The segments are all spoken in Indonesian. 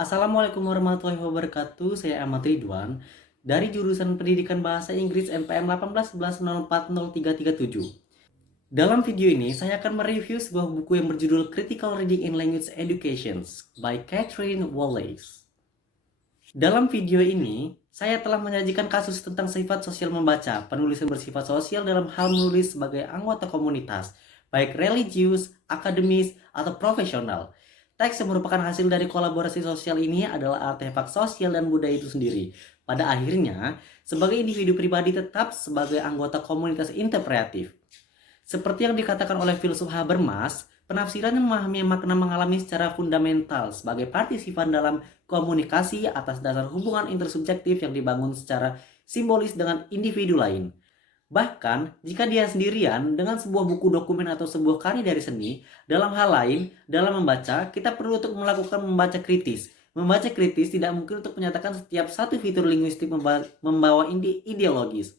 Assalamualaikum warahmatullahi wabarakatuh. Saya Ahmad Ridwan dari jurusan Pendidikan Bahasa Inggris NPM 1811040337. Dalam video ini saya akan mereview sebuah buku yang berjudul Critical Reading in Language Education by Catherine Wallace. Dalam video ini, saya telah menyajikan kasus tentang sifat sosial membaca. Penulis yang bersifat sosial dalam hal menulis sebagai anggota komunitas, baik religius, akademis, atau profesional. Teks yang merupakan hasil dari kolaborasi sosial ini adalah artefak sosial dan budaya itu sendiri. Pada akhirnya, sebagai individu pribadi tetap sebagai anggota komunitas interpretif. Seperti yang dikatakan oleh filsuf Habermas, penafsiran yang memahami makna mengalami secara fundamental sebagai partisipan dalam komunikasi atas dasar hubungan intersubjektif yang dibangun secara simbolis dengan individu lain. Bahkan, jika dia sendirian dengan sebuah buku dokumen atau sebuah karya dari seni, dalam hal lain, dalam membaca, kita perlu untuk melakukan membaca kritis. Membaca kritis tidak mungkin untuk menyatakan setiap satu fitur linguistik membawa ideologis.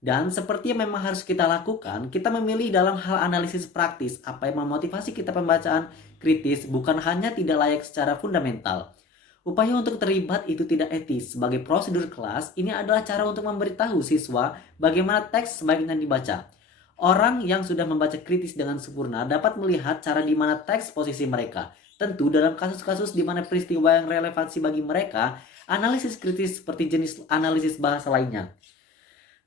Dan seperti yang memang harus kita lakukan, kita memilih dalam hal analisis praktis apa yang memotivasi kita pembacaan kritis bukan hanya tidak layak secara fundamental. Upaya untuk terlibat itu tidak etis. Sebagai prosedur kelas, ini adalah cara untuk memberitahu siswa bagaimana teks sebaiknya dibaca. Orang yang sudah membaca kritis dengan sempurna dapat melihat cara di mana teks posisi mereka. Tentu dalam kasus-kasus di mana peristiwa yang relevansi bagi mereka, analisis kritis seperti jenis analisis bahasa lainnya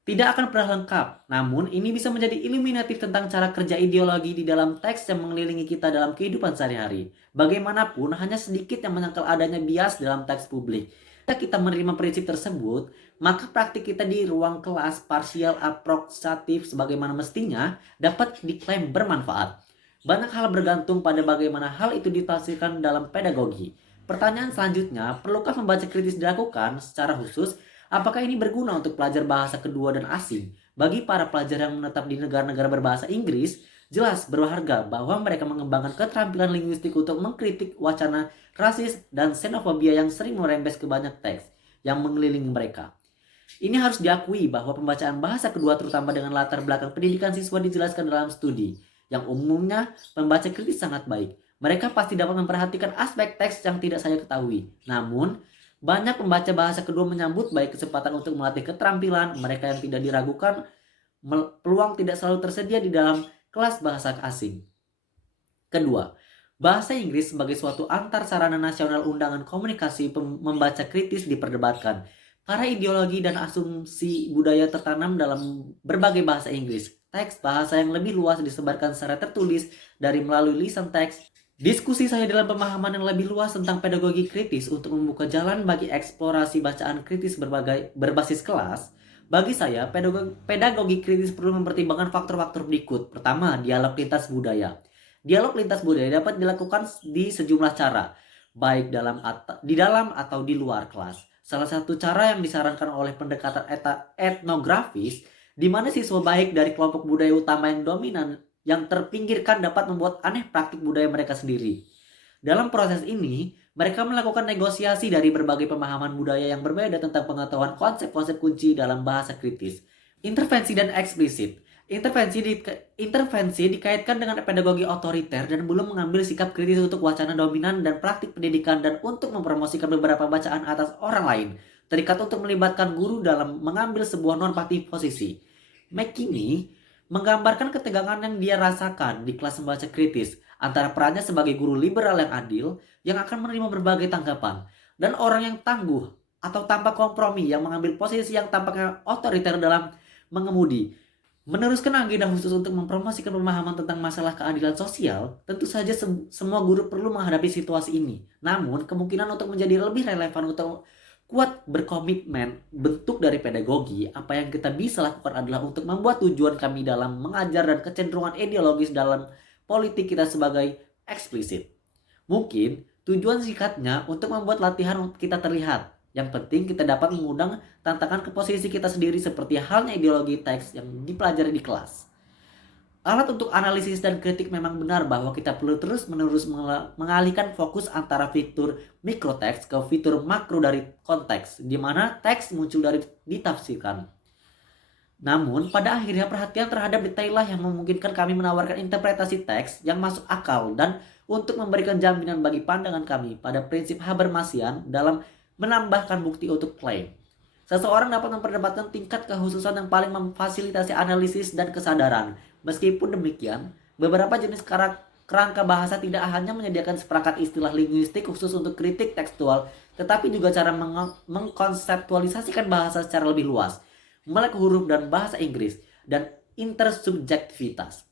tidak akan pernah lengkap. Namun, ini bisa menjadi iluminatif tentang cara kerja ideologi di dalam teks yang mengelilingi kita dalam kehidupan sehari-hari. Bagaimanapun, hanya sedikit yang menyangkal adanya bias dalam teks publik. Jika kita menerima prinsip tersebut, maka praktik kita di ruang kelas parsial aproksimatif sebagaimana mestinya dapat diklaim bermanfaat. Banyak hal bergantung pada bagaimana hal itu ditafsirkan dalam pedagogi. Pertanyaan selanjutnya, perlukah membaca kritis dilakukan secara khusus? Apakah ini berguna untuk pelajar bahasa kedua dan asing? Bagi para pelajar yang menetap di negara-negara berbahasa Inggris, jelas berharga bahwa mereka mengembangkan keterampilan linguistik untuk mengkritik wacana rasis dan xenofobia yang sering merembes ke banyak teks yang mengelilingi mereka. Ini harus diakui bahwa pembacaan bahasa kedua terutama dengan latar belakang pendidikan siswa dijelaskan dalam studi. Yang umumnya, pembaca kritis sangat baik. Mereka pasti dapat memperhatikan aspek teks yang tidak saya ketahui. Namun, banyak pembaca bahasa kedua menyambut baik kesempatan untuk melatih keterampilan mereka yang tidak diragukan. Peluang tidak selalu tersedia di dalam kelas bahasa asing. Kedua, bahasa Inggris sebagai suatu antar sarana nasional undangan komunikasi membaca kritis diperdebatkan. Para ideologi dan asumsi budaya tertanam dalam berbagai bahasa Inggris. Teks bahasa yang lebih luas disebarkan secara tertulis dari melalui lisan teks. Diskusi saya dalam pemahaman yang lebih luas tentang pedagogi kritis untuk membuka jalan bagi eksplorasi bacaan kritis berbasis kelas. Bagi saya, pedagogi kritis perlu mempertimbangkan faktor-faktor berikut. Pertama, dialog lintas budaya. Dialog lintas budaya dapat dilakukan di sejumlah cara, baik di dalam atau di luar kelas. Salah satu cara yang disarankan oleh pendekatan etnografis, di mana siswa baik dari kelompok budaya utama yang dominan yang terpinggirkan dapat membuat aneh praktik budaya mereka sendiri. Dalam proses ini, mereka melakukan negosiasi dari berbagai pemahaman budaya yang berbeda tentang pengetahuan konsep-konsep kunci dalam bahasa kritis. Intervensi dan eksplisit. Intervensi dikaitkan dengan pedagogi otoriter dan belum mengambil sikap kritis untuk wacana dominan dan praktik pendidikan dan untuk mempromosikan beberapa bacaan atas orang lain. Terikat untuk melibatkan guru dalam mengambil sebuah normatif posisi. McKinney menggambarkan ketegangan yang dia rasakan di kelas membaca kritis antara perannya sebagai guru liberal yang adil yang akan menerima berbagai tanggapan dan orang yang tangguh atau tanpa kompromi yang mengambil posisi yang tampaknya otoriter dalam mengemudi. Meneruskan agenda khusus untuk mempromosikan pemahaman tentang masalah keadilan sosial, tentu saja semua guru perlu menghadapi situasi ini. Namun, kemungkinan untuk menjadi lebih relevan untuk kuat berkomitmen bentuk dari pedagogi, apa yang kita bisa lakukan adalah untuk membuat tujuan kami dalam mengajar dan kecenderungan ideologis dalam politik kita sebagai eksplisit. Mungkin tujuan singkatnya untuk membuat latihan kita terlihat. Yang penting kita dapat mengundang tantangan ke posisi kita sendiri seperti halnya ideologi teks yang dipelajari di kelas. Alat untuk analisis dan kritik memang benar bahwa kita perlu terus-menerus mengalihkan fokus antara fitur mikroteks ke fitur makro dari konteks, di mana teks muncul dari ditafsirkan. Namun, pada akhirnya perhatian terhadap detaillah yang memungkinkan kami menawarkan interpretasi teks yang masuk akal dan untuk memberikan jaminan bagi pandangan kami pada prinsip Habermasian dalam menambahkan bukti untuk klaim. Seseorang dapat memperdebatkan tingkat kekhususan yang paling memfasilitasi analisis dan kesadaran. Meskipun demikian, beberapa jenis kerangka bahasa tidak hanya menyediakan seperangkat istilah linguistik khusus untuk kritik tekstual, tetapi juga cara mengkonseptualisasikan bahasa secara lebih luas, melek huruf dan bahasa Inggris, dan intersubjektivitas.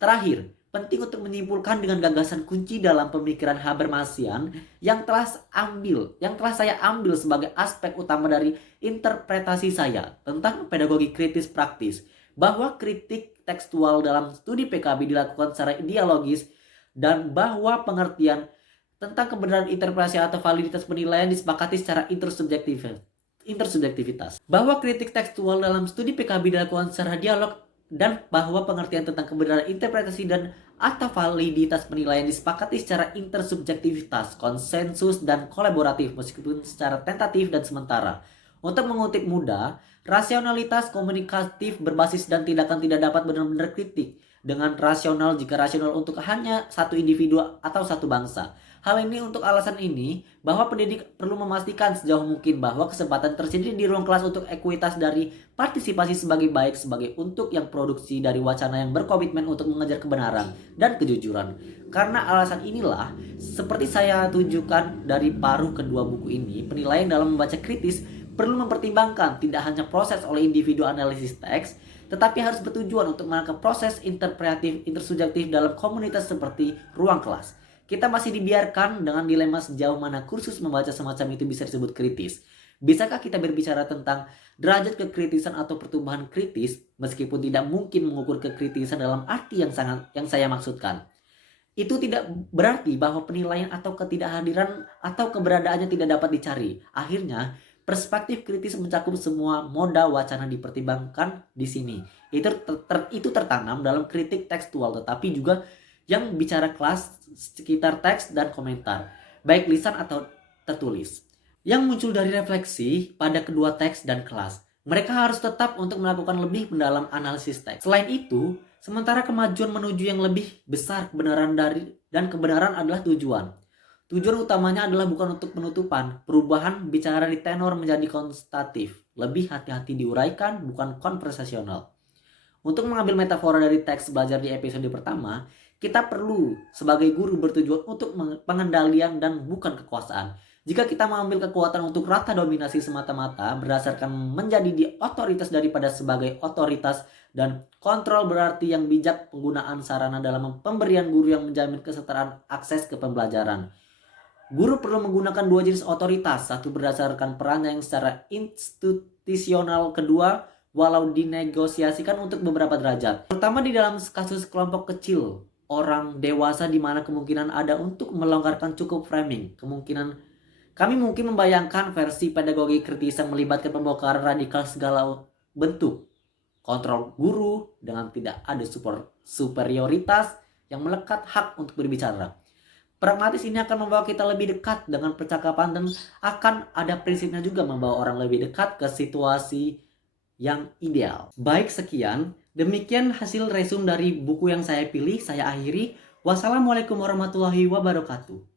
Terakhir, penting untuk menyimpulkan dengan gagasan kunci dalam pemikiran Habermasian yang telah saya ambil sebagai aspek utama dari interpretasi saya tentang pedagogi kritis praktis, bahwa kritik tekstual dalam studi PKB dilakukan secara ideologis dan bahwa pengertian tentang kebenaran interpretasi atau validitas penilaian disepakati secara intersubjektivitas. Bahwa kritik tekstual dalam studi PKB dilakukan secara dialog dan bahwa pengertian tentang kebenaran interpretasi dan atau validitas penilaian disepakati secara intersubjektivitas, konsensus, dan kolaboratif meskipun secara tentatif dan sementara. Untuk mengutip mudah, rasionalitas komunikatif berbasis dan tindakan tidak dapat benar-benar kritik dengan rasional jika rasional untuk hanya satu individu atau satu bangsa. Hal ini untuk alasan ini bahwa pendidik perlu memastikan sejauh mungkin bahwa kesempatan tersedia di ruang kelas untuk ekuitas dari partisipasi sebagai untuk yang produksi dari wacana yang berkomitmen untuk mengejar kebenaran dan kejujuran. Karena alasan inilah, seperti saya tunjukkan dari paruh kedua buku ini, penilaian dalam membaca kritis perlu mempertimbangkan tidak hanya proses oleh individu analisis teks, tetapi harus bertujuan untuk menangkap proses interpretatif intersubjektif dalam komunitas seperti ruang kelas. Kita masih dibiarkan dengan dilema sejauh mana kursus membaca semacam itu bisa disebut kritis. Bisakah kita berbicara tentang derajat kekritisan atau pertumbuhan kritis meskipun tidak mungkin mengukur kekritisan dalam arti yang saya maksudkan? Itu tidak berarti bahwa penilaian atau ketidakhadiran atau keberadaannya tidak dapat dicari. Akhirnya, perspektif kritis mencakup semua moda wacana dipertimbangkan di sini. Itu tertanam dalam kritik tekstual, tetapi juga yang bicara kelas sekitar teks dan komentar, baik lisan atau tertulis, yang muncul dari refleksi pada kedua teks dan kelas. Mereka harus tetap untuk melakukan lebih mendalam analisis teks. Selain itu, sementara kemajuan menuju yang lebih besar kebenaran adalah tujuan. Tujuan utamanya adalah bukan untuk penutupan. Perubahan bicara di tenor menjadi konstatif. Lebih hati-hati diuraikan, bukan konversasional. Untuk mengambil metafora dari teks belajar di episode pertama, kita perlu sebagai guru bertujuan untuk pengendalian dan bukan kekuasaan. Jika kita mengambil kekuatan untuk rata dominasi semata-mata berdasarkan menjadi di otoritas daripada sebagai otoritas, dan kontrol berarti yang bijak penggunaan sarana dalam pemberian guru yang menjamin kesetaraan akses ke pembelajaran. Guru perlu menggunakan dua jenis otoritas, satu berdasarkan perannya yang secara institusional, kedua walau dinegosiasikan untuk beberapa derajat. Terutama di dalam kasus kelompok kecil orang dewasa di mana kemungkinan ada untuk melonggarkan cukup framing. Kami mungkin membayangkan versi pedagogi kritis yang melibatkan pembongkaran radikal segala bentuk. Kontrol guru dengan tidak ada superioritas yang melekat hak untuk berbicara. Pragmatis ini akan membawa kita lebih dekat dengan percakapan dan akan ada prinsipnya juga membawa orang lebih dekat ke situasi yang ideal. Baik, sekian. Demikian hasil resume dari buku yang saya pilih. Saya akhiri. Wassalamualaikum warahmatullahi wabarakatuh.